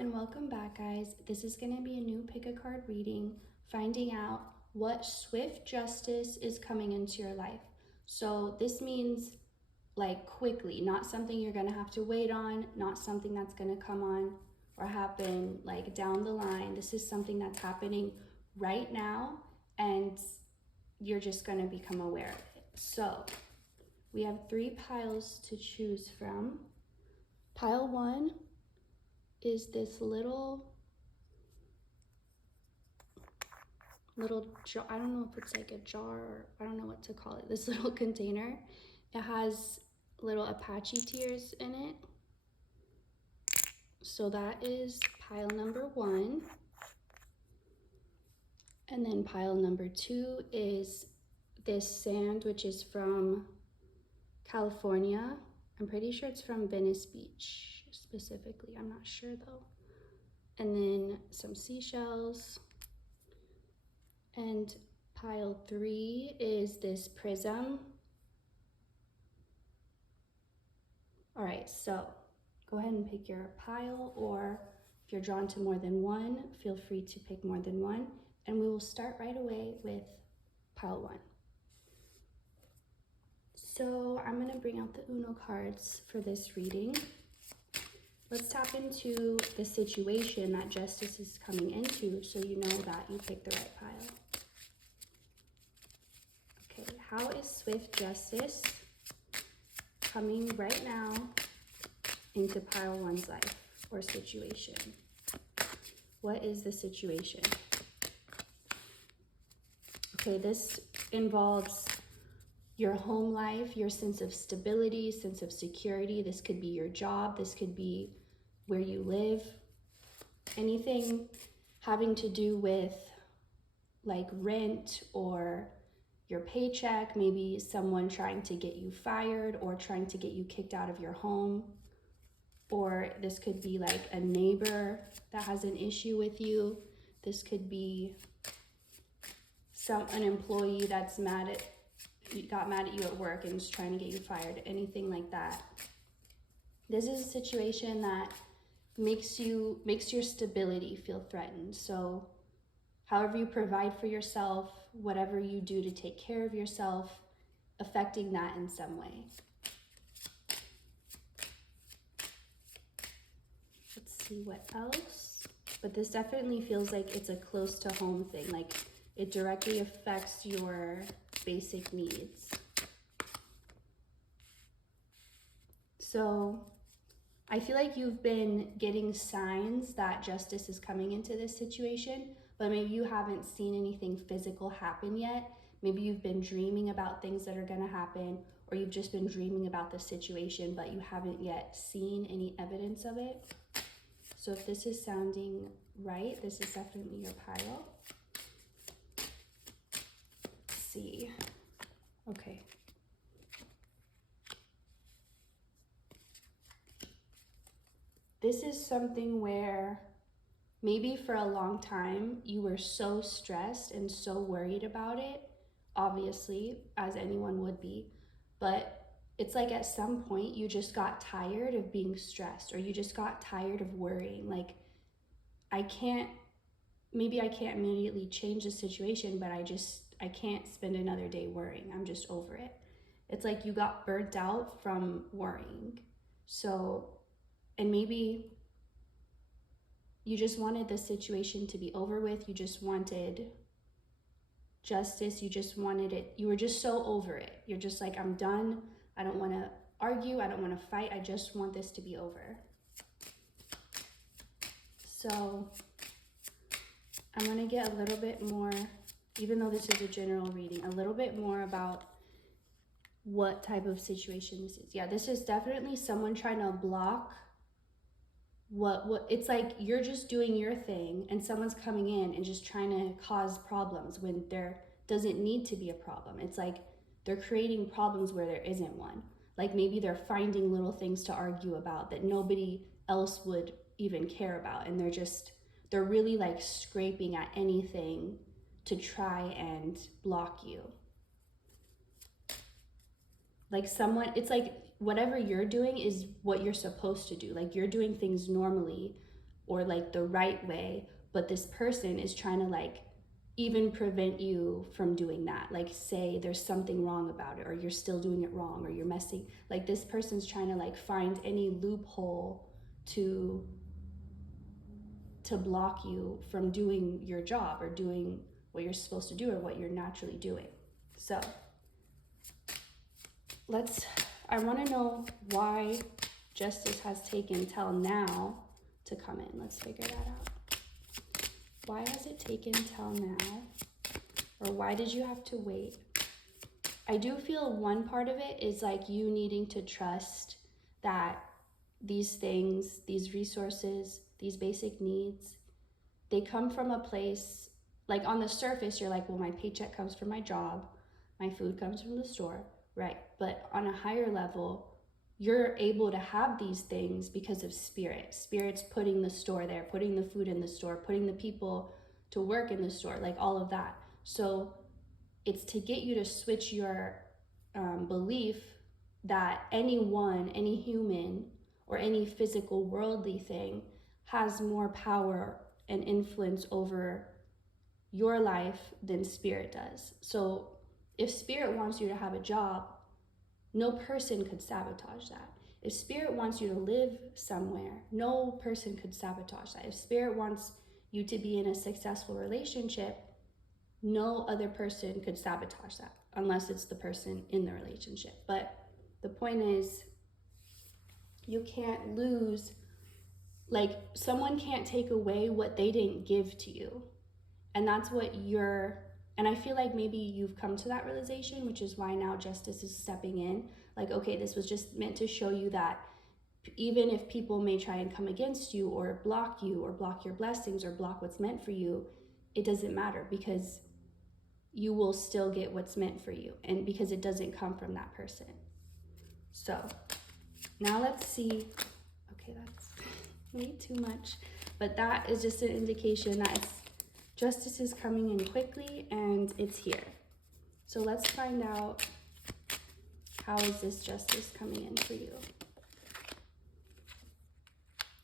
and welcome back, guys. This is going to be a new Pickacard reading, finding out what swift justice is coming into your life. So this means like quickly, not something you're going to have to wait on, not something that's going to come on or happen like down the line. This is something that's happening right now and you're just going to become aware of it. So we have 3 piles to choose from. Pile 1 is this little jar. I don't know if it's like a jar or I don't know what to call it. This little container. It has little Apache tears in it. So that is pile number 1. And then pile number 2 is this sand, which is from California. I'm pretty sure it's from Venice Beach specifically. I'm not sure though. And then some seashells. And pile 3 is this prism. All right, so go ahead and pick your pile, or if you're drawn to more than one, feel free to pick more than one. And we will start right away with pile 1. So I'm gonna bring out the Uno cards for this reading. Let's tap into the situation that justice is coming into so you know that you picked the right pile. Okay, how is swift justice coming right now into pile 1's life or situation? What is the situation? Okay, this involves your home life, your sense of stability, sense of security. This could be your job. This could be where you live. Anything having to do with like rent or your paycheck, maybe someone trying to get you fired or trying to get you kicked out of your home. Or this could be like a neighbor that has an issue with you. This could be an employee that's got mad at you at work and is trying to get you fired, anything like that. This is a situation that makes your stability feel threatened. So however you provide for yourself, whatever you do to take care of yourself, affecting that in some way. Let's see what else. But this definitely feels like it's a close to home thing. Like it directly affects your basic needs. So I feel like you've been getting signs that justice is coming into this situation, but maybe you haven't seen anything physical happen yet. Maybe you've been dreaming about things that are going to happen, or you've just been dreaming about the situation, but you haven't yet seen any evidence of it. So if this is sounding right, this is definitely your pile. Let's see. Okay. This is something where maybe for a long time you were so stressed and so worried about it, obviously, as anyone would be, but it's like at some point you just got tired of being stressed, or you just got tired of worrying. Like, maybe I can't immediately change the situation, but I can't spend another day worrying. I'm just over it. It's like you got burnt out from worrying. So, and maybe you just wanted the situation to be over with. You just wanted justice. You just wanted it. You were just so over it. You're just like, I'm done. I don't want to argue. I don't want to fight. I just want this to be over. So I'm going to get a little bit more, even though this is a general reading, a little bit more about what type of situation this is. Yeah, this is definitely someone trying to block what it's like you're just doing your thing and someone's coming in and just trying to cause problems when there doesn't need to be a problem. It's like they're creating problems where there isn't one. Like maybe they're finding little things to argue about that nobody else would even care about, and they're really like scraping at anything to try and block you. Like it's like whatever you're doing is what you're supposed to do. Like you're doing things normally, or like the right way, but this person is trying to like even prevent you from doing that. Like say there's something wrong about it, or you're still doing it wrong, or you're messing, like this person's trying to like find any loophole to block you from doing your job or doing what you're supposed to do or what you're naturally doing. So I want to know why justice has taken till now to come in. Let's figure that out. Why has it taken till now? Or why did you have to wait? I do feel one part of it is like you needing to trust that these things, these resources, these basic needs, they come from a place, like on the surface, you're like, well, my paycheck comes from my job, my food comes from the store, right? But on a higher level, you're able to have these things because of spirit. Spirit's putting the store there, putting the food in the store, putting the people to work in the store, like all of that. So it's to get you to switch your belief that anyone, any human, or any physical worldly thing has more power and influence over your life than spirit does. So if spirit wants you to have a job, no person could sabotage that. If spirit wants you to live somewhere, no person could sabotage that. If spirit wants you to be in a successful relationship, no other person could sabotage that unless it's the person in the relationship. But the point is, you can't lose, like someone can't take away what they didn't give to you. And that's what and I feel like maybe you've come to that realization, which is why now justice is stepping in. Like, okay, this was just meant to show you that even if people may try and come against you or block your blessings or block what's meant for you, it doesn't matter, because you will still get what's meant for you, and because it doesn't come from that person. So now let's see. Okay, that's way too much, but that is just an indication that justice is coming in quickly and it's here. So let's find out, how is this justice coming in for you?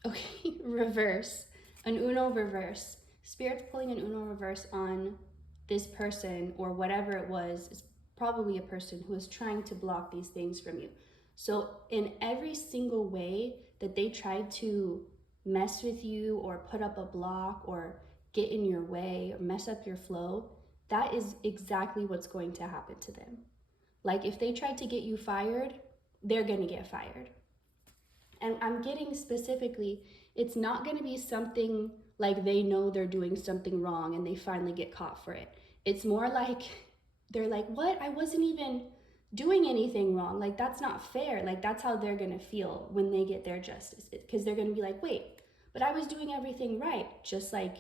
Okay, reverse, an Uno reverse. Spirit's pulling an Uno reverse on this person, or whatever it was. It's probably a person who is trying to block these things from you. So in every single way that they tried to mess with you or put up a block or get in your way or mess up your flow, that is exactly what's going to happen to them. Like if they tried to get you fired, they're going to get fired. And I'm getting specifically, it's not going to be something like they know they're doing something wrong and they finally get caught for it. It's more like they're like, what? I wasn't even doing anything wrong. Like, that's not fair. Like, that's how they're going to feel when they get their justice, because they're going to be like, wait, but I was doing everything right, just like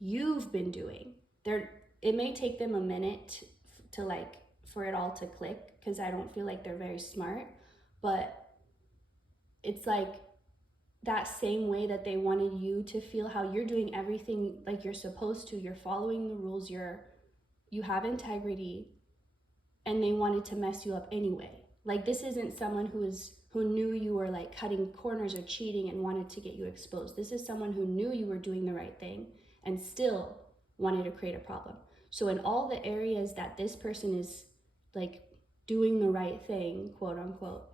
you've been doing. It may take them a minute to like, for it all to click, because I don't feel like they're very smart, but it's like that same way that they wanted you to feel how you're doing everything like you're supposed to, you're following the rules, you have integrity, and they wanted to mess you up anyway. Like, this isn't someone who knew you were like cutting corners or cheating and wanted to get you exposed. This is someone who knew you were doing the right thing and still wanted to create a problem. So in all the areas that this person is like doing the right thing, quote unquote,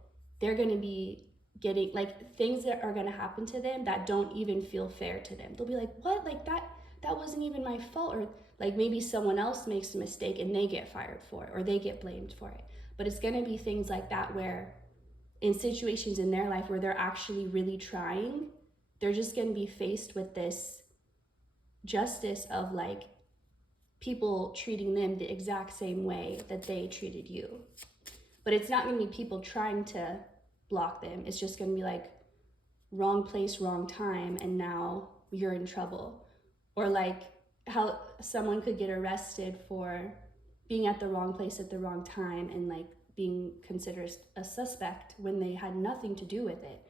they're going to be getting like things that are going to happen to them that don't even feel fair to them. They'll be like, what? Like that wasn't even my fault. Or like maybe someone else makes a mistake and they get fired for it, or they get blamed for it. But it's going to be things like that where in situations in their life where they're actually really trying, they're just going to be faced with this justice of like people treating them the exact same way that they treated you. But it's not going to be people trying to block them. It's just going to be like wrong place, wrong time, and now you're in trouble. Or like how someone could get arrested for being at the wrong place at the wrong time and like being considered a suspect when they had nothing to do with it,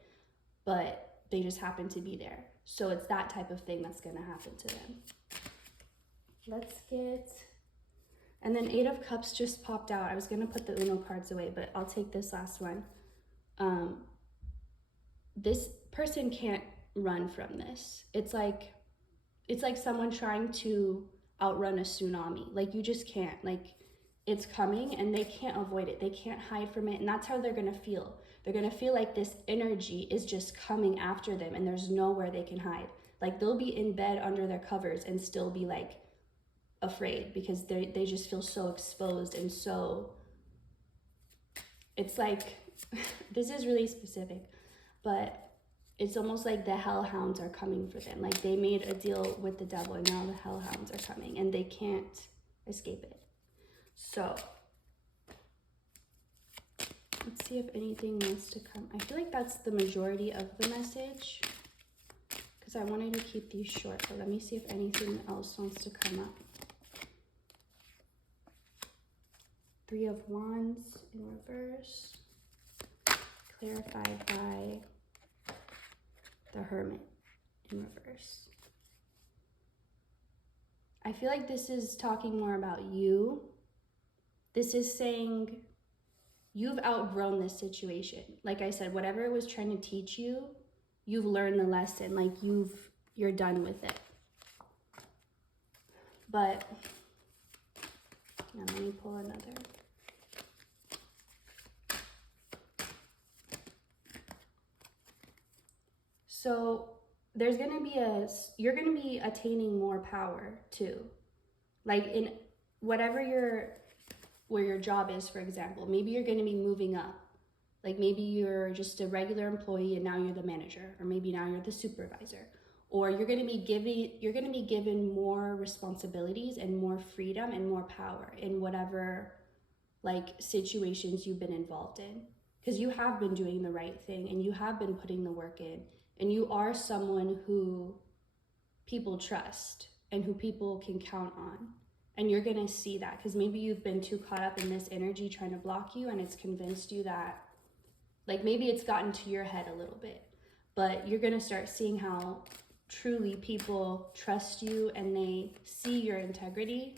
but they just happened to be there. So it's that type of thing that's going to happen to them. Let's get, and then 8 of Cups just popped out. I was going to put the Uno cards away, but I'll take this last one. This person can't run from this. It's like someone trying to outrun a tsunami. Like, you just can't. Like, it's coming and they can't avoid it. They can't hide from it. And that's how they're gonna feel. They're gonna feel like this energy is just coming after them and there's nowhere they can hide. Like, they'll be in bed under their covers and still be like afraid because they just feel so exposed. And so it's like, this is really specific, but it's almost like the hellhounds are coming for them. Like, they made a deal with the devil and now the hellhounds are coming and they can't escape it. So let's see if anything wants to come. I feel like that's the majority of the message because I wanted to keep these short, but let me see if anything else wants to come up. 3 of Wands in reverse, clarified by the Hermit in reverse. I feel like this is talking more about you. This is saying you've outgrown this situation. Like I said, whatever it was trying to teach you, you've learned the lesson. Like, you're done with it. But yeah, let me pull another. So there's going to be you're going to be attaining more power too. Like, in whatever where your job is, for example, maybe you're going to be moving up. Like, maybe you're just a regular employee and now you're the manager, or maybe now you're the supervisor, or you're going to be given more responsibilities and more freedom and more power in whatever like situations you've been involved in, because you have been doing the right thing and you have been putting the work in, and you are someone who people trust and who people can count on. And you're going to see that because maybe you've been too caught up in this energy trying to block you, and it's convinced you that, like, maybe it's gotten to your head a little bit, but you're going to start seeing how truly people trust you and they see your integrity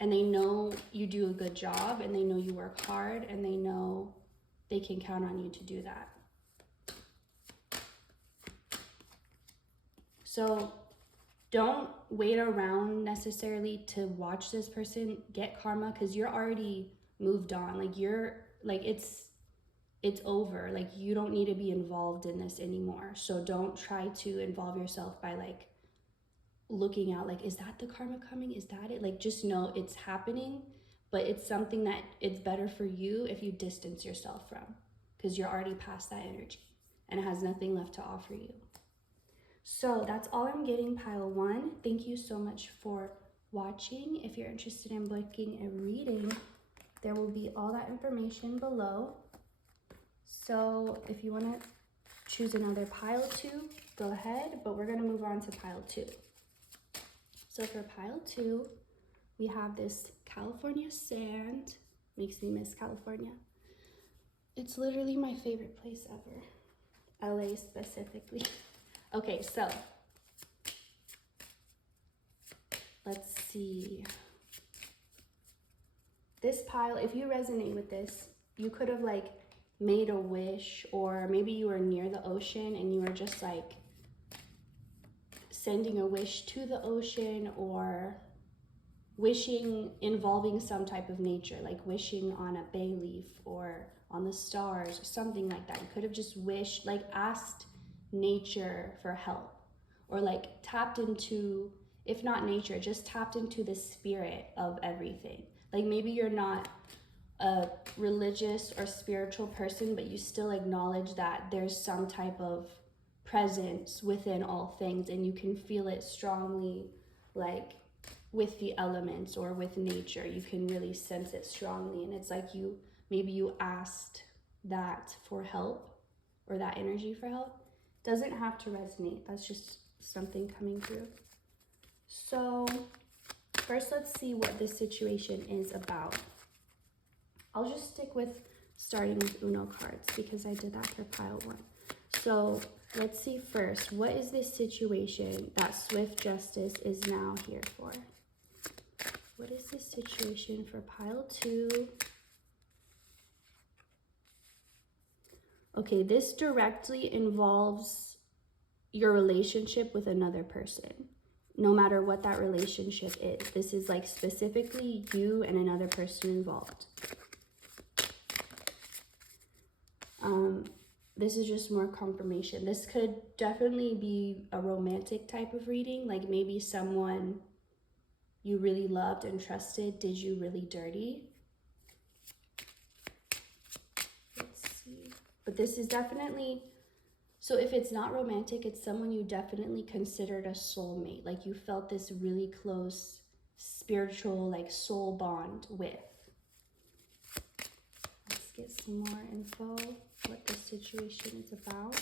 and they know you do a good job and they know you work hard and they know they can count on you to do that. So don't wait around necessarily to watch this person get karma, because you're already moved on. Like, it's over. Like, you don't need to be involved in this anymore. So don't try to involve yourself by like looking out like, is that the karma coming? Is that it? Like, just know it's happening, but it's something that it's better for you if you distance yourself from, because you're already past that energy and it has nothing left to offer you. So that's all I'm getting, pile 1. Thank you so much for watching. If you're interested in booking a reading, there will be all that information below. So if you want to choose another pile 2, go ahead, but we're going to move on to pile 2. So for pile 2, we have this California sand. Makes me miss California. It's literally my favorite place ever. LA specifically. Okay, so let's see. This pile, if you resonate with this, you could have like made a wish, or maybe you were near the ocean and you were just like sending a wish to the ocean, or wishing involving some type of nature, like wishing on a bay leaf or on the stars or something like that. You could have just wished, like asked nature for help, or like tapped into, if not nature, just tapped into the spirit of everything. Like, maybe you're not a religious or spiritual person, but you still acknowledge that there's some type of presence within all things, and you can feel it strongly, like with the elements or with nature. You can really sense it strongly, and it's like maybe you asked that for help, or that energy for help. Doesn't have to resonate, that's just something coming through. So first, let's see what this situation is about. I'll just stick with starting with Uno cards because I did that for pile 1. So let's see first, what is this situation that swift justice is now here for? What is this situation for pile 2? Okay, this directly involves your relationship with another person, no matter what that relationship is. This is like specifically you and another person involved. This is just more confirmation. This could definitely be a romantic type of reading, like maybe someone you really loved and trusted did you really dirty. Let's see. But this is definitely, so if it's not romantic, it's someone you definitely considered a soulmate. Like you felt this really close spiritual, like soul bond with. Let's get some more info, what this situation is about.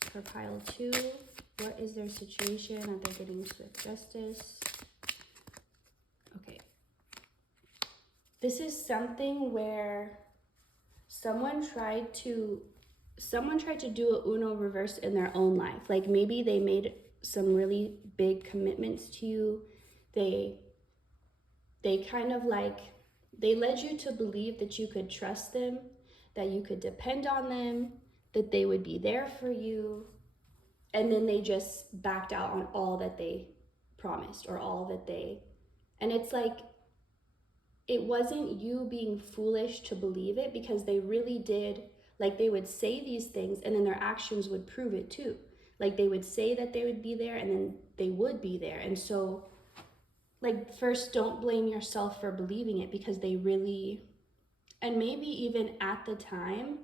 For pile 2, what is their situation that they're getting swift justice? Okay. This is something where someone tried to do a Uno reverse in their own life. Like maybe they made some really big commitments to you. They kind of like, they led you to believe that you could trust them, that you could depend on them, that they would be there for you. And then they just backed out on all that they promised or all that they, and it's like, it wasn't you being foolish to believe it, because they really did, like they would say these things and then their actions would prove it too. Like they would say that they would be there and then they would be there. And so like, first, don't blame yourself for believing it, because they really, and maybe even at the time,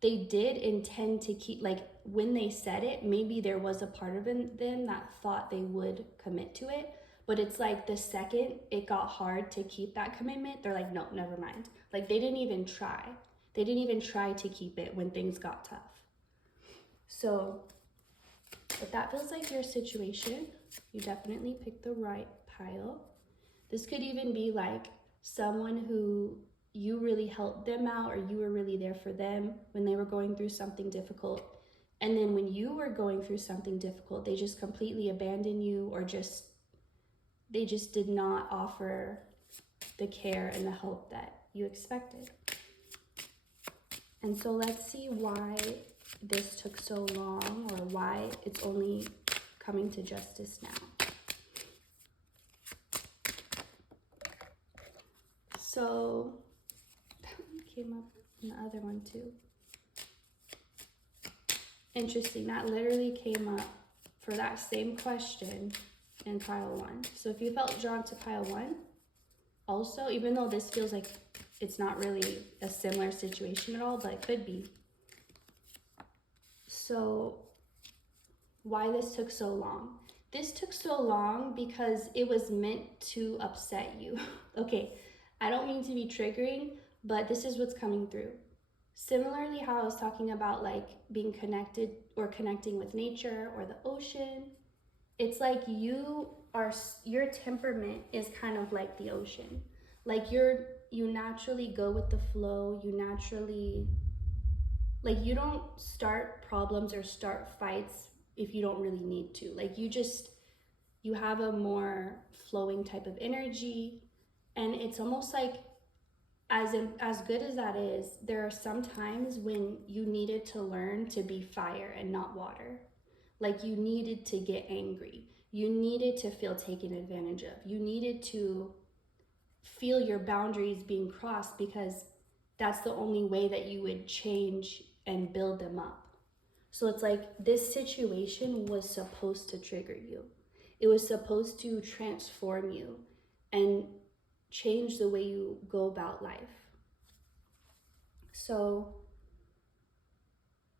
they did intend to keep, like when they said it, maybe there was a part of them that thought they would commit to it. But it's like the second it got hard to keep that commitment, they're like, no, never mind. Like they didn't even try. They didn't even try to keep it when things got tough. So if that feels like your situation, you definitely picked the right pile. This could even be like someone who you really helped them out, or you were really there for them when they were going through something difficult. And then when you were going through something difficult, they just completely abandoned you, or they just did not offer the care and the help that you expected. And so let's see why this took so long, or why it's only coming to justice now. So that one came up in the other one too. Interesting, that literally came up for that same question in pile 1. So if you felt drawn to pile 1, also, even though this feels like it's not really a similar situation at all, but it could be. So why this took so long? This took so long because it was meant to upset you. Okay, I don't mean to be triggering, but this is what's coming through. Similarly, how I was talking about like being connected or connecting with nature or the ocean, it's like your temperament is kind of like the ocean. Like you naturally go with the flow. You naturally, like you don't start problems or start fights if you don't really need to. Like you have a more flowing type of energy. And it's almost like, as good as that is, there are some times when you needed to learn to be fire and not water. Like you needed to get angry. You needed to feel taken advantage of. You needed to feel your boundaries being crossed, because that's the only way that you would change and build them up. So it's like this situation was supposed to trigger you. It was supposed to transform you and change the way you go about life. So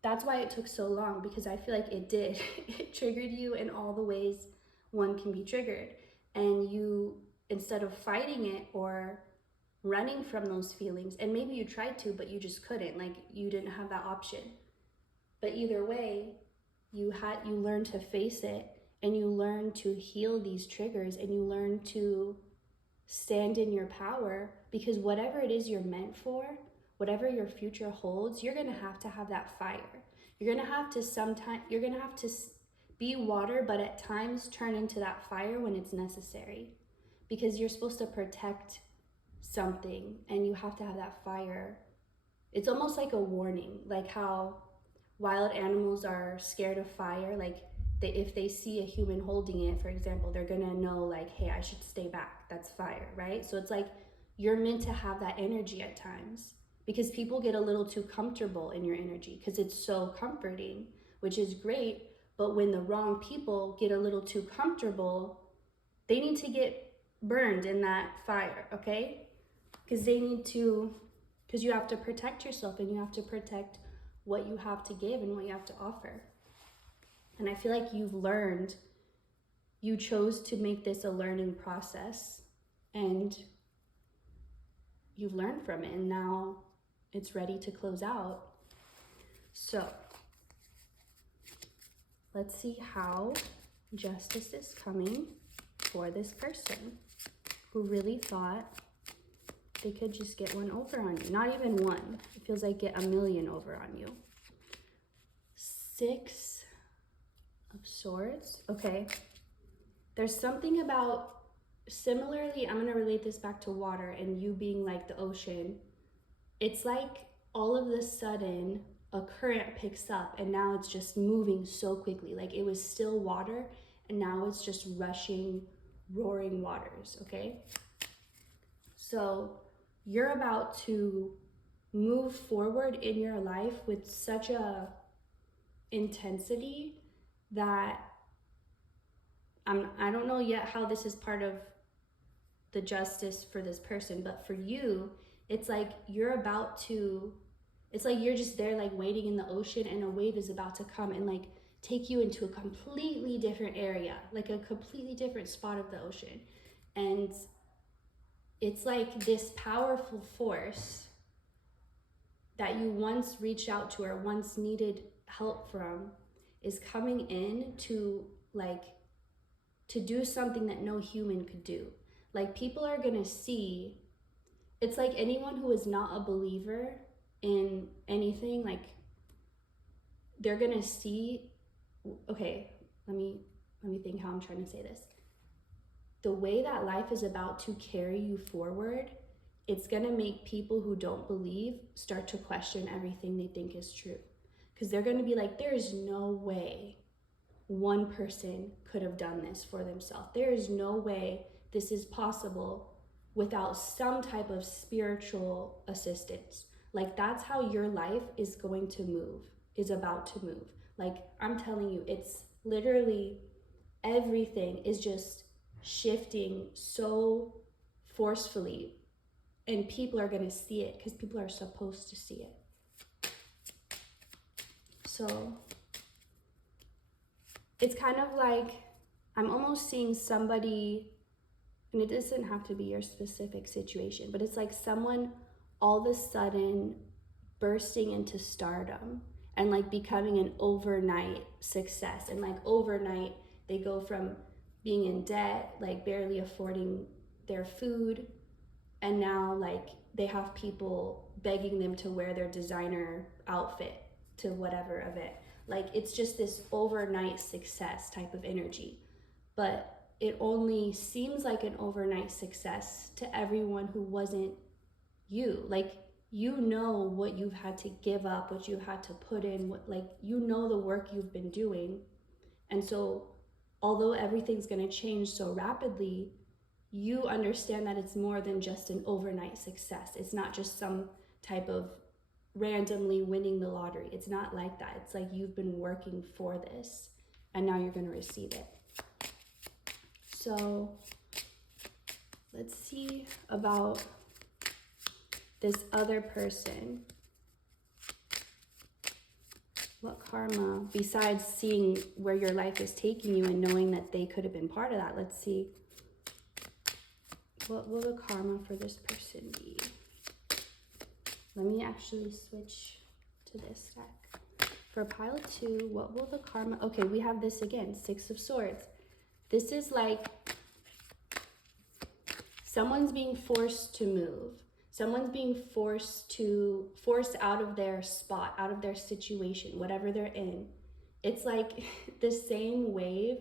that's why it took so long, because I feel like it did. It triggered you in all the ways one can be triggered. And you, instead of fighting it or running from those feelings, and maybe you tried to, but you just couldn't, like you didn't have that option. But either way, you learned to face it, and you learn to heal these triggers, and you learn to stand in your power, because whatever it is you're meant for, whatever your future holds, you're going to have that fire. You're going to have to be water, but at times turn into that fire when it's necessary, because you're supposed to protect something, and you have to have that fire. It's almost like a warning, like how wild animals are scared of fire. Like if they see a human holding it, for example, they're gonna know like, hey, I should stay back. That's fire, right? So it's like you're meant to have that energy at times, because people get a little too comfortable in your energy because it's so comforting, which is great. But when the wrong people get a little too comfortable, they need to get burned in that fire, okay? Because you have to protect yourself, and you have to protect what you have to give and what you have to offer. And I feel like you chose to make this a learning process, and you've learned from it, and now it's ready to close out. So let's see how justice is coming for this person who really thought they could just get one over on you. Not even one. It feels like get a million over on you. 6 of Swords. Okay. There's something about, similarly, I'm going to relate this back to water and you being like the ocean. It's like all of a sudden a current picks up and now it's just moving so quickly. Like it was still water and now it's just rushing, roaring waters, okay? So you're about to move forward in your life with such a intensity that I don't know yet how this is part of the justice for this person, but for you, it's like you're about to, it's like you're just there like waiting in the ocean and a wave is about to come and like take you into a completely different area, like a completely different spot of the ocean. And it's like this powerful force that you once reached out to or once needed help from is coming in to like to do something that no human could do. Like people are gonna see, it's like anyone who is not a believer in anything, like they're gonna see, okay, let me think how I'm trying to say this. The way that life is about to carry you forward, it's gonna make people who don't believe start to question everything they think is true. Because they're gonna be like, there is no way one person could have done this for themselves. There is no way this is possible without some type of spiritual assistance. Like that's how your life is going to move, is about to move. Like I'm telling you, it's literally everything is just shifting so forcefully, and people are going to see it because people are supposed to see it. So it's kind of like I'm almost seeing somebody, and it doesn't have to be your specific situation, but it's like someone all of a sudden bursting into stardom and like becoming an overnight success. And like overnight, they go from being in debt, like barely affording their food, and now like they have people begging them to wear their designer outfit to whatever event. Like it's just this overnight success type of energy. But it only seems like an overnight success to everyone who wasn't you. Like you know what you've had to give up, what you've had to put in, what, like you know the work you've been doing. And so although everything's going to change so rapidly, you understand that it's more than just an overnight success. It's not just some type of randomly winning the lottery. It's not like that. It's like you've been working for this and now you're going to receive it. So let's see about this other person. What karma, besides seeing where your life is taking you and knowing that they could have been part of that, let's see. What will the karma for this person be? Let me actually switch to this deck. For pile 2, what will the karma... Okay, we have this again, 6 of Swords. This is like someone's being forced to move. Someone's being forced out of their spot, out of their situation, whatever they're in. It's like the same wave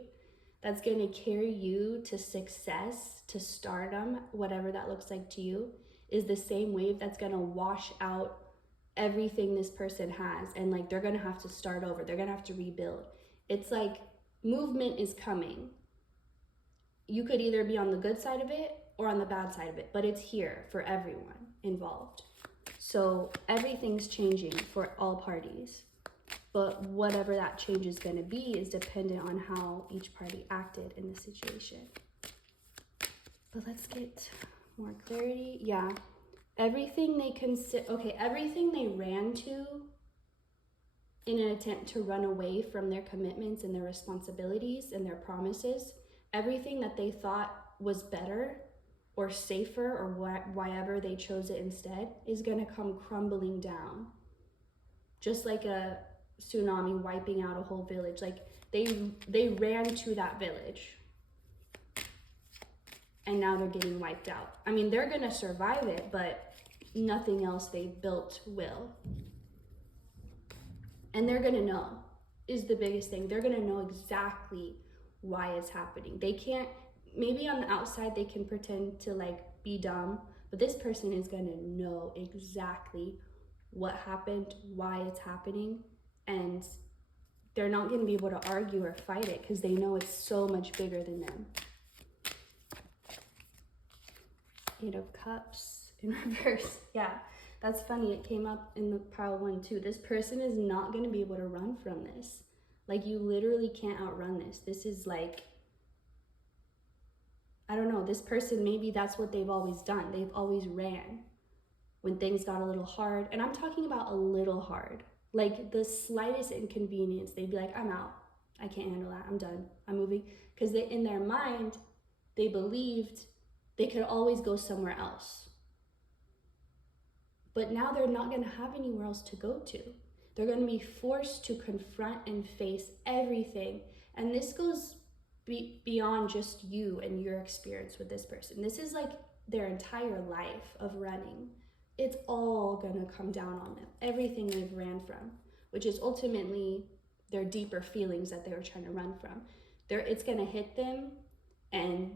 that's going to carry you to success, to stardom, whatever that looks like to you. is the same wave that's going to wash out everything this person has, and like they're going to have to start over. They're going to have to rebuild. It's like movement is coming. You could either be on the good side of it or on the bad side of it, but it's here for everyone involved. So everything's changing for all parties, but whatever that change is going to be is dependent on how each party acted in the situation. But let's get more clarity. Yeah, everything they everything they ran to in an attempt to run away from their commitments and their responsibilities and their promises, everything that they thought was better or safer or whatever they chose it instead is going to come crumbling down. Just like a tsunami wiping out a whole village. Like they ran to that village and now they're getting wiped out. I mean, they're going to survive it, but nothing else they've built will. And they're going to know, is the biggest thing. They're going to know exactly why it's happening. They can't, maybe on the outside they can pretend to like be dumb, but this person is going to know exactly what happened, why it's happening, and they're not going to be able to argue or fight it because they know it's so much bigger than them. 8 of Cups in reverse. Yeah, that's funny. It came up in the pile 1 too. This person is not going to be able to run from this. Like, you literally can't outrun this. This is like, I don't know, this person, maybe that's what they've always done. They've always ran when things got a little hard. And I'm talking about a little hard. Like the slightest inconvenience, they'd be like, I'm out. I can't handle that. I'm done. I'm moving. Because in their mind, they believed they could always go somewhere else. But now they're not going to have anywhere else to go to. They're going to be forced to confront and face everything. And this goes beyond just you and your experience with this person. This is like their entire life of running. It's all going to come down on them. Everything they've ran from, which is ultimately their deeper feelings that they were trying to run from. It's going to hit them and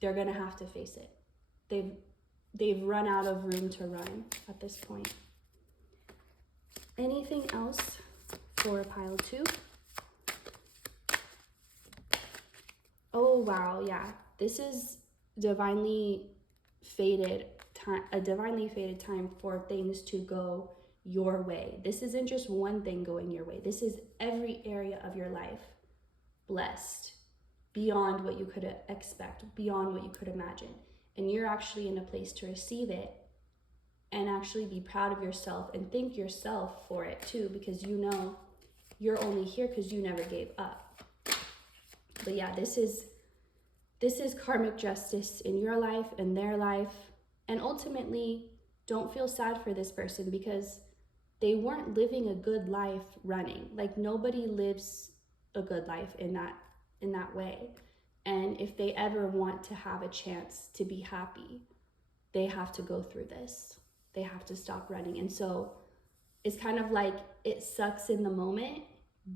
they're going to have to face it. They've run out of room to run at this point. Anything else for pile 2? Oh, wow, yeah. This is divinely fated time, a divinely fated time for things to go your way. This isn't just one thing going your way. This is every area of your life blessed beyond what you could expect, beyond what you could imagine. And you're actually in a place to receive it and actually be proud of yourself and thank yourself for it too, because you know you're only here because you never gave up. But yeah, this is karmic justice in your life and their life. And ultimately, don't feel sad for this person because they weren't living a good life running. Like, nobody lives a good life in that way. And if they ever want to have a chance to be happy, they have to go through this. They have to stop running. And so it's kind of like it sucks in the moment,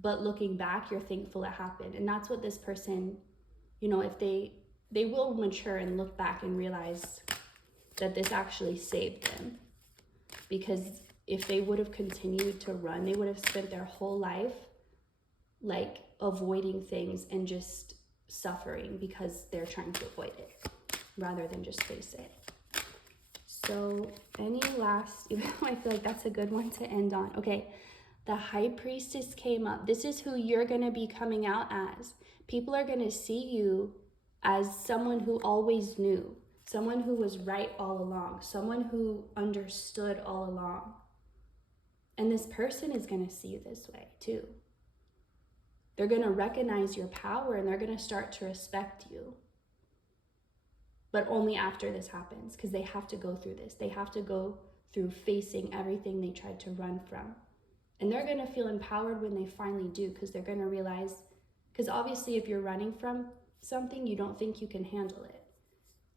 but looking back, you're thankful it happened. And that's what this person, you know, if they will mature and look back and realize that this actually saved them. Because if they would have continued to run, they would have spent their whole life like avoiding things and just suffering because they're trying to avoid it rather than just face it. So any last, even though I feel like that's a good one to end on. Okay, the High Priestess came up. This is who you're going to be coming out as. People are going to see you as someone who always knew, someone who was right all along, someone who understood all along. And this person is going to see you this way too. They're going to recognize your power and they're going to start to respect you. But only after this happens, because they have to go through this. They have to go through facing everything they tried to run from. And they're going to feel empowered when they finally do, because they're going to realize, because obviously if you're running from something, you don't think you can handle it.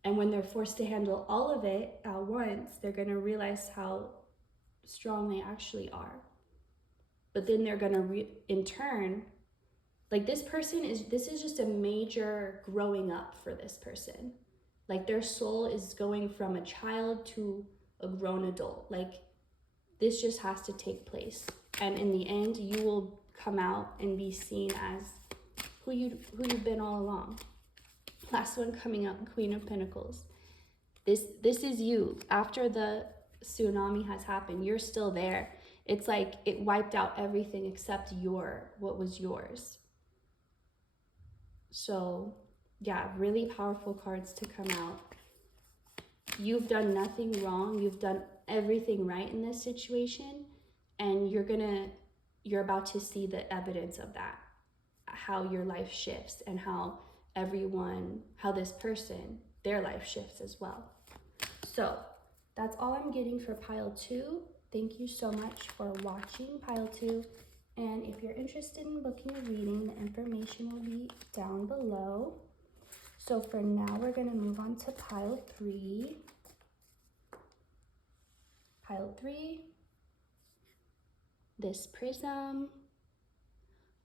And when they're forced to handle all of it at once, they're going to realize how strong they actually are. But then they're going to, in turn, like this is just a major growing up for this person. Like their soul is going from a child to a grown adult. Like, this just has to take place. And in the end, you will come out and be seen as who you've been all along. Last one coming up, Queen of Pentacles. This is you. After the tsunami has happened, you're still there. It's like it wiped out everything except what was yours. So yeah, really powerful cards to come out. You've done nothing wrong. You've done everything right in this situation, and you're about to see the evidence of that, how your life shifts and how this person, their life shifts as well. So that's all I'm getting for pile 2. Thank you so much for watching pile 2. And if you're interested in booking a reading, the information will be down below. So for now, we're going to move on to pile 3. Pile 3, this prism.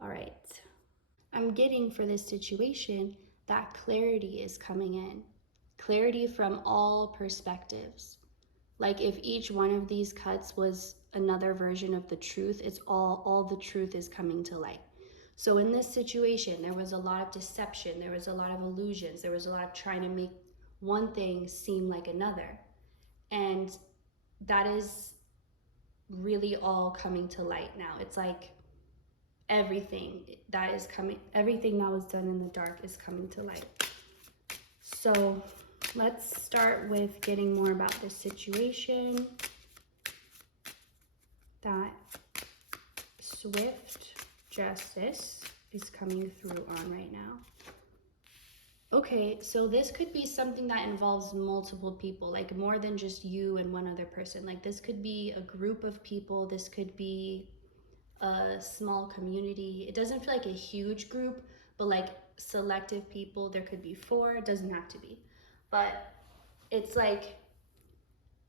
All right. I'm getting for this situation that clarity is coming in. Clarity from all perspectives. Like if each one of these cuts was another version of the truth, it's all the truth is coming to light. So in this situation, there was a lot of deception, there was a lot of illusions, there was a lot of trying to make one thing seem like another. And that is really all coming to light now. It's like everything that was done in the dark is coming to light. So let's start with getting more about this situation. That swift justice is coming through on right now. Okay, so this could be something that involves multiple people, like more than just you and one other person. Like this could be a group of people. This could be a small community. It doesn't feel like a huge group, but like selective people. There could be 4, it doesn't have to be. But it's like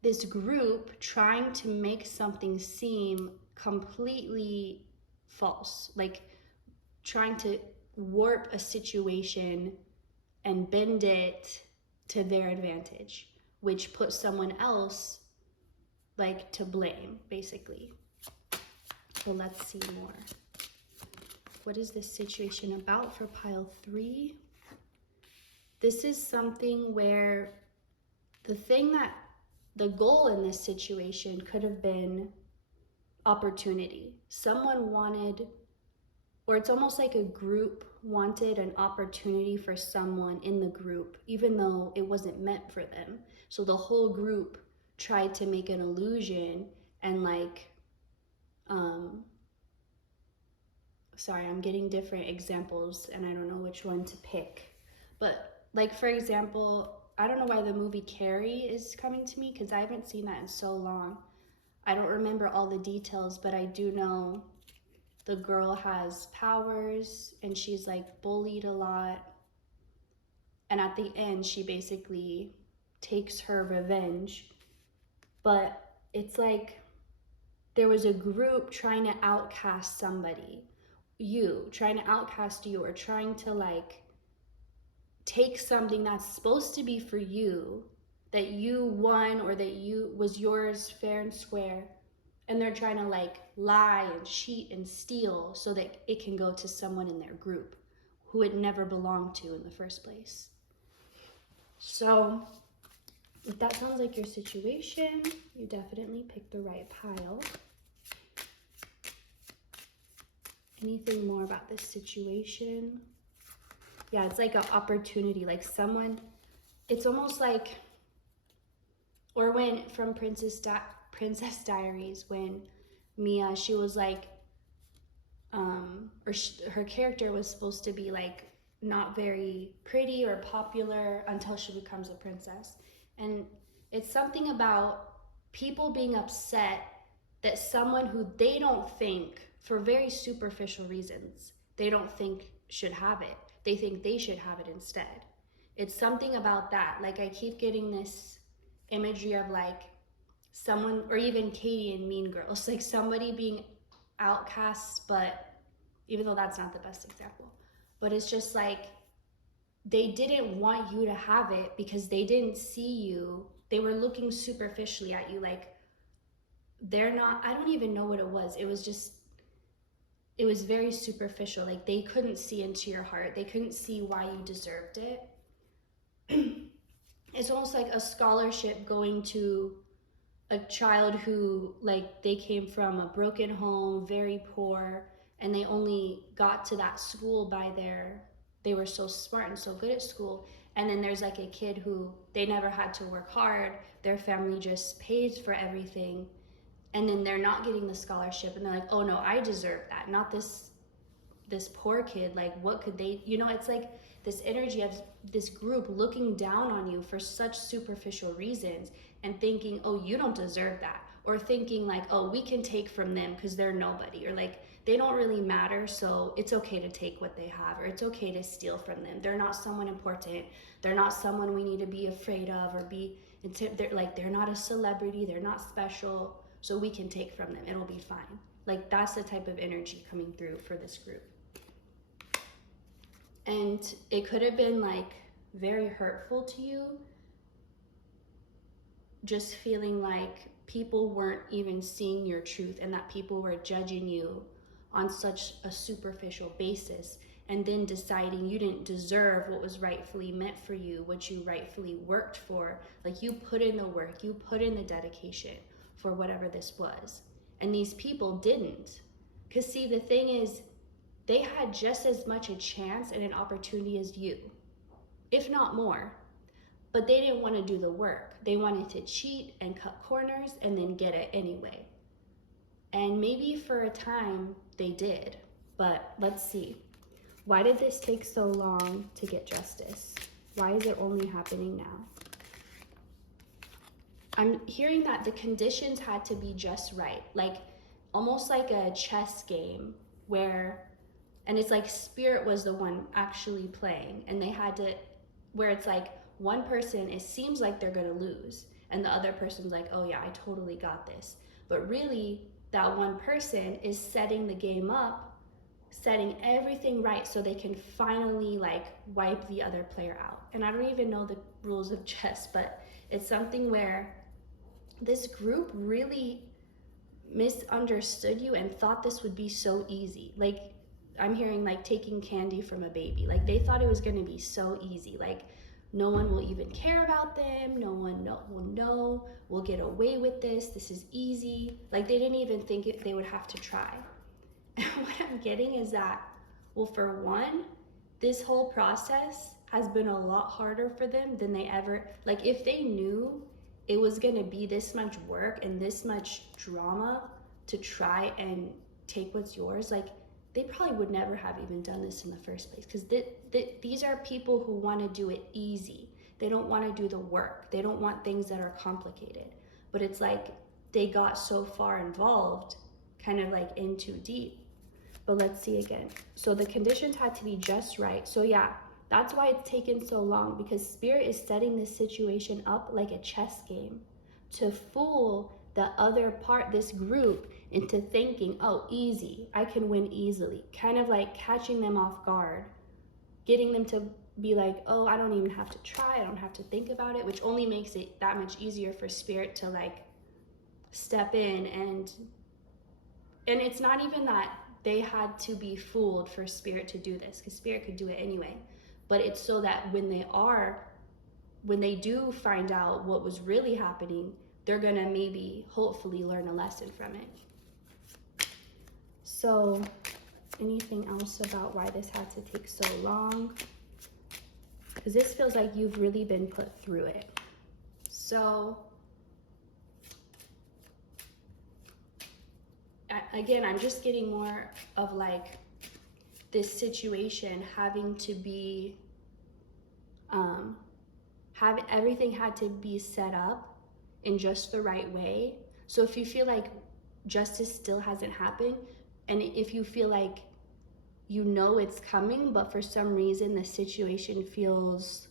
this group trying to make something seem completely false, like trying to warp a situation and bend it to their advantage, which puts someone else like to blame, basically. So let's see more. What is this situation about for pile 3? This is something where the goal in this situation could have been opportunity. Someone wanted, or it's almost like a group wanted an opportunity for someone in the group, even though it wasn't meant for them. So the whole group tried to make an illusion and like, sorry, I'm getting different examples and I don't know which one to pick. But like, for example, I don't know why the movie Carrie is coming to me because I haven't seen that in so long. I don't remember all the details, but I do know the girl has powers and she's like bullied a lot. And at the end, she basically takes her revenge. But it's like there was a group trying to outcast somebody. Trying to outcast you, or trying to like take something that's supposed to be for you, that you won or that was yours fair and square, and they're trying to like lie and cheat and steal so that it can go to someone in their group who it never belonged to in the first place. So if that sounds like your situation, you definitely picked the right pile. Anything more about this situation? Yeah, it's like an opportunity, like someone, it's almost like, or when from Princess Diaries, when Mia, she was like, her character was supposed to be like not very pretty or popular until she becomes a princess. And it's something about people being upset that someone who they don't think, for very superficial reasons, they don't think should have it. They think they should have it instead. It's something about that. Like I keep getting this imagery of like someone, or even Katie in Mean Girls, like somebody being outcast, but even though that's not the best example, but it's just like they didn't want you to have it because they didn't see you they were looking superficially at you, like they're not, I don't even know what it was. It was just, it was very superficial. Like they couldn't see into your heart. They couldn't see why you deserved it. It's almost like a scholarship going to a child who, like, they came from a broken home, very poor, and they only got to that school by they were so smart and so good at school. And then there's like a kid who, they never had to work hard, their family just pays for everything, and then they're not getting the scholarship, and they're like, oh no, I deserve that, not this poor kid. Like, what could they, you know? It's like this energy of this group looking down on you for such superficial reasons and thinking, oh, you don't deserve that, or thinking like, oh, we can take from them because they're nobody, or like they don't really matter, so it's okay to take what they have, or it's okay to steal from them. They're not someone important, they're not someone we need to be afraid of or be they're like, they're not a celebrity, they're not special, so we can take from them, it'll be fine. Like, that's the type of energy coming through for this group. And it could have been like very hurtful to you, just feeling like people weren't even seeing your truth, and that people were judging you on such a superficial basis, and then deciding you didn't deserve what was rightfully meant for you, what you rightfully worked for. Like, you put in the work, you put in the dedication for whatever this was, and these people didn't. Because see, the thing is, they had just as much a chance and an opportunity as you, if not more, but they didn't want to do the work. They wanted to cheat and cut corners and then get it anyway. And maybe for a time they did, but let's see. Why did this take so long to get justice? Why is it only happening now? I'm hearing that the conditions had to be just right, like almost like a chess game where, and it's like Spirit was the one actually playing, and they had to, where it's like one person, it seems like they're gonna lose, and the other person's like, oh yeah, I totally got this. But really, that one person is setting the game up, setting everything right so they can finally like wipe the other player out. And I don't even know the rules of chess, but it's something where this group really misunderstood you and thought this would be so easy. Like, I'm hearing like taking candy from a baby. Like, they thought it was gonna be so easy. Like, no one will even care about them. No one will know. We'll get away with this. This is easy. Like, they didn't even think they would have to try. And what I'm getting is that, well, for one, this whole process has been a lot harder for them than they ever, like, if they knew it was gonna be this much work and this much drama to try and take what's yours, like, they probably would never have even done this in the first place, because these are people who want to do it easy. They don't want to do the work. They don't want things that are complicated. But it's like they got so far involved, kind of like in too deep. But let's see again. So the conditions had to be just right. So yeah, that's why it's taken so long, because Spirit is setting this situation up like a chess game to fool the other part, this group, into thinking, oh, easy, I can win easily. Kind of like catching them off guard, getting them to be like, oh, I don't even have to try, I don't have to think about it, which only makes it that much easier for Spirit to like step in. And it's not even that they had to be fooled for Spirit to do this, because Spirit could do it anyway. But it's so that when they do find out what was really happening, they're gonna maybe, hopefully, learn a lesson from it. So, anything else about why this had to take so long? Because this feels like you've really been put through it. So, again, I'm just getting more of like this situation having to be, everything had to be set up in just the right way. So if you feel like justice still hasn't happened, and if you feel like you know it's coming, but for some reason the situation feels,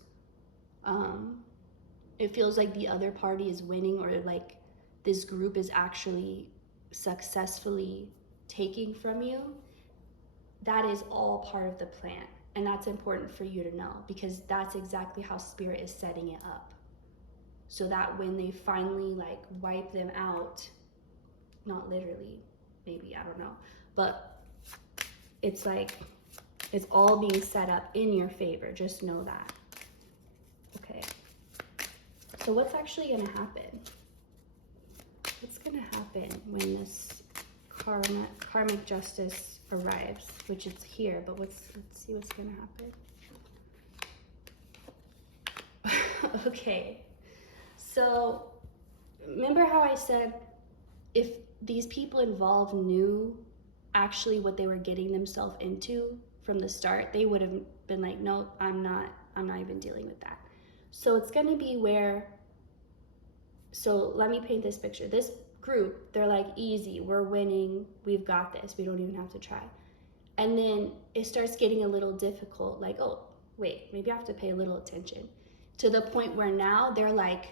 it feels like the other party is winning, or like this group is actually successfully taking from you, that is all part of the plan. And that's important for you to know, because that's exactly how Spirit is setting it up. so that when they finally like wipe them out, not literally, maybe, I don't know, but it's like it's all being set up in your favor. Just know that. Okay, so what's actually going to happen? What's going to happen when this karmic justice arrives, which it's here, but let's see what's going to happen. Okay, so remember how I said if these people involved knew actually what they were getting themselves into from the start, they would have been like, nope, I'm not even dealing with that. So it's going to be where, so let me paint this picture. This group, they're like, easy, we're winning, we've got this, we don't even have to try. And then it starts getting a little difficult, like, oh, wait, maybe I have to pay a little attention, to the point where now they're like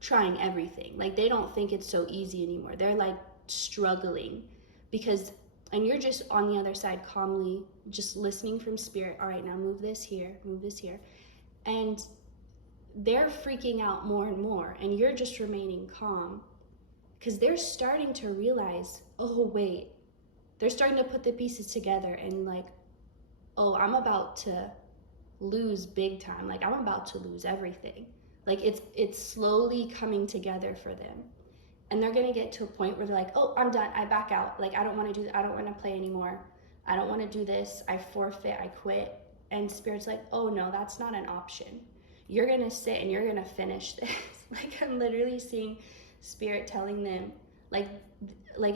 trying everything. Like they don't think it's so easy anymore. They're like struggling because, and you're just on the other side calmly, just listening from spirit. All right, now move this here, move this here. And they're freaking out more and more, and you're just remaining calm because they're starting to realize, oh wait, they're starting to put the pieces together and like, oh, I'm about to lose big time. Like I'm about to lose everything. Like it's slowly coming together for them. And they're gonna get to a point where they're like, oh, I'm done, I back out. Like I don't wanna do that, I don't wanna play anymore. I don't wanna do this, I forfeit, I quit. And Spirit's like, oh no, that's not an option. You're gonna sit and you're gonna finish this. Like I'm literally seeing Spirit telling them, like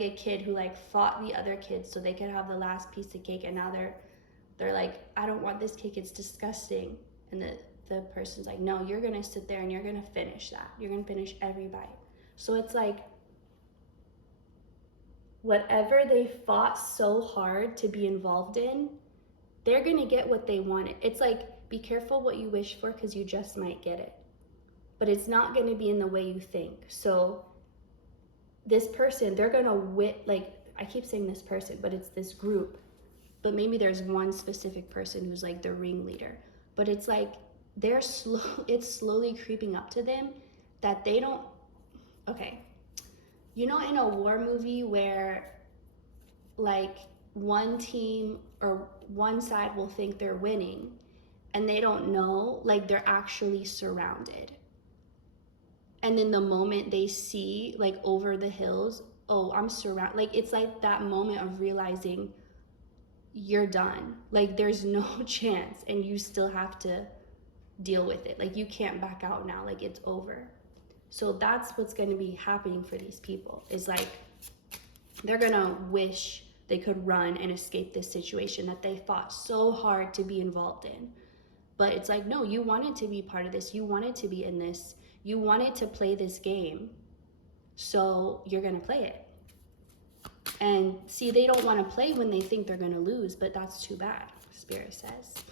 a kid who like fought the other kids so they could have the last piece of cake, and now they're like, I don't want this cake, it's disgusting. And the person's like, no, you're gonna sit there and you're gonna finish that. You're gonna finish every bite. So it's like, whatever they fought so hard to be involved in, they're gonna get what they wanted. It's like, be careful what you wish for because you just might get it. But it's not gonna be in the way you think. So this person, they're gonna like, I keep saying this person, but it's this group. But maybe there's one specific person who's like the ringleader. But it's like, it's slowly creeping up to them that they don't, okay. You know in a war movie where like one team or one side will think they're winning and they don't know, like they're actually surrounded. And then the moment they see like over the hills, oh, I'm surrounded. Like it's like that moment of realizing you're done. Like there's no chance and you still have to deal with it. Like you can't back out now, like it's over. So that's what's going to be happening for these people, is like they're going to wish they could run and escape this situation that they fought so hard to be involved in. But it's like, no, you wanted to be part of this. You wanted to be in this. You wanted to play this game. So you're going to play it. And see, they don't want to play when they think they're going to lose, but that's too bad, Spirit says.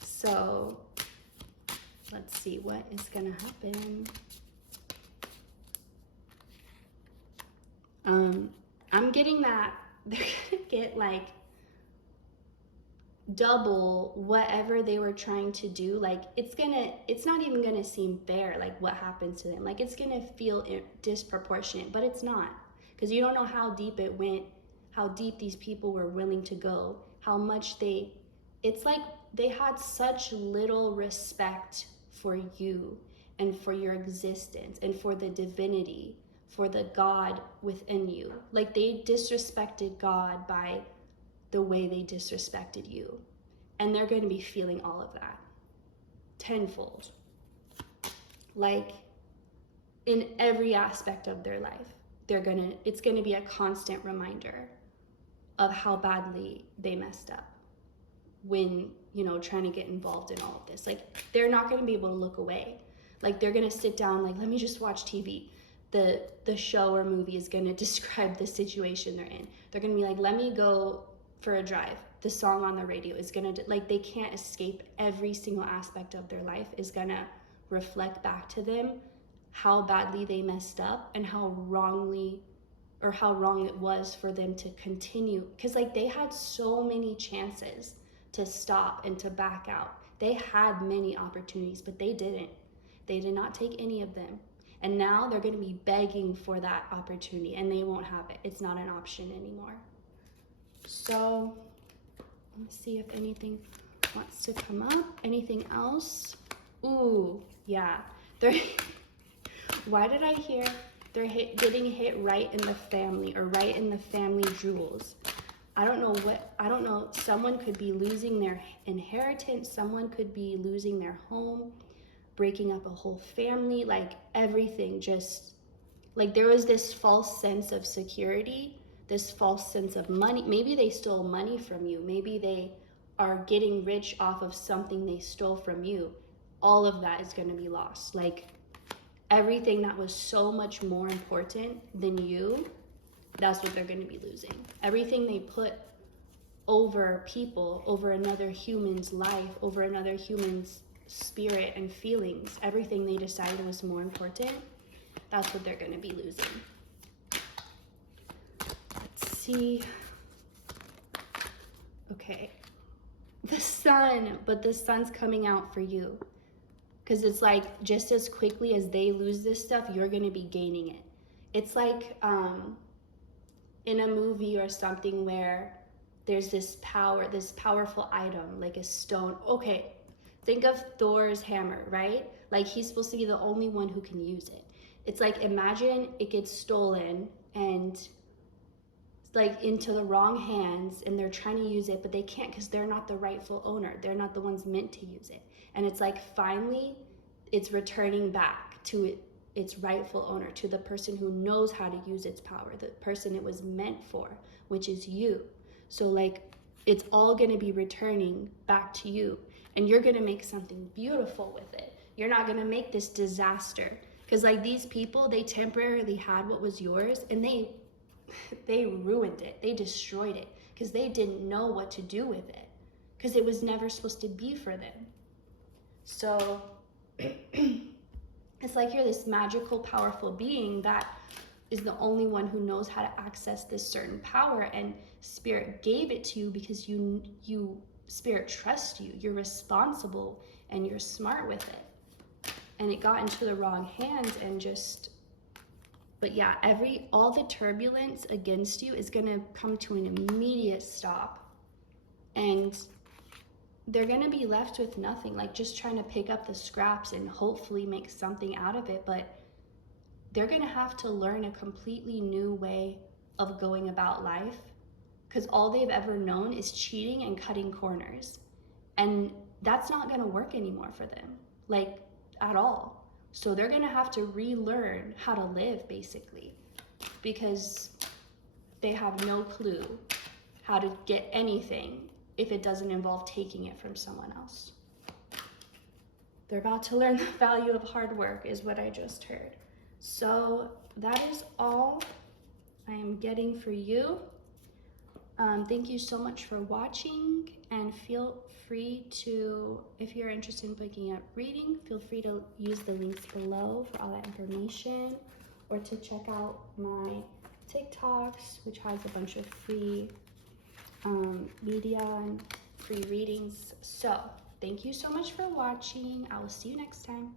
So let's see what is going to happen. I'm getting that they're going to get like double whatever they were trying to do. Like it's not even going to seem fair, like what happens to them. Like it's going to feel disproportionate, but it's not, because you don't know how deep it went, how deep these people were willing to go, how much it's like they had such little respect for you and for your existence and for the divinity, for the God within you. Like they disrespected God by the way they disrespected you. And they're going to be feeling all of that tenfold. Like in every aspect of their life, it's going to be a constant reminder of how badly they messed up when, trying to get involved in all of this. Like they're not going to be able to look away. Like they're going to sit down, like, let me just watch TV. The show or movie is going to describe the situation they're in. They're going to be like, let me go for a drive. The song on the radio is going to, like, they can't escape. Every single aspect of their life is going to reflect back to them how badly they messed up and how wrong it was for them to continue. Because like they had so many chances to stop and to back out. They had many opportunities, but they didn't. They did not take any of them. And now they're going to be begging for that opportunity, and they won't have it. It's not an option anymore. So let's see if anything wants to come up. Anything else? Ooh, yeah. Why did I hear they're getting hit right in the family, or right in the family jewels? I don't know. Someone could be losing their inheritance. Someone could be losing their home, breaking up a whole family, like everything. Just like there was this false sense of security, this false sense of money. Maybe they stole money from you. Maybe they are getting rich off of something they stole from you. All of that is going to be lost. Like everything that was so much more important than you, that's what they're going to be losing. Everything they put over people, over another human's life, over another human's spirit and feelings, everything they decided was more important, that's what they're going to be losing. Let's see. Okay. The sun, but the sun's coming out for you. Because it's like just as quickly as they lose this stuff, you're going to be gaining it. It's like in a movie or something where there's this powerful item, like a stone. Okay, think of Thor's hammer, right? Like he's supposed to be the only one who can use it. It's like, imagine it gets stolen and like into the wrong hands, and they're trying to use it, but they can't because they're not the rightful owner. They're not the ones meant to use it. And it's like finally it's returning back to its rightful owner, to the person who knows how to use its power, the person it was meant for, which is you. So like it's all going to be returning back to you, and you're going to make something beautiful with it. You're not going to make this disaster, because like these people, they temporarily had what was yours, and they ruined it. They destroyed it because they didn't know what to do with it, because it was never supposed to be for them. So it's like you're this magical, powerful being that is the only one who knows how to access this certain power, and Spirit gave it to you because you Spirit trusts you. You're responsible and you're smart with it. And it got into the wrong hands and just, but yeah, all the turbulence against you is going to come to an immediate stop, and they're going to be left with nothing, like just trying to pick up the scraps and hopefully make something out of it. But they're going to have to learn a completely new way of going about life, because all they've ever known is cheating and cutting corners, and that's not going to work anymore for them, like at all. So they're going to have to relearn how to live, basically, because they have no clue how to get anything if it doesn't involve taking it from someone else. They're about to learn the value of hard work, is what I just heard. So that is all I am getting for you. Thank you so much for watching, and feel free to, if you're interested in picking up reading, feel free to use the links below for all that information, or to check out my TikToks, which has a bunch of free media and free readings. So thank you so much for watching. I will see you next time.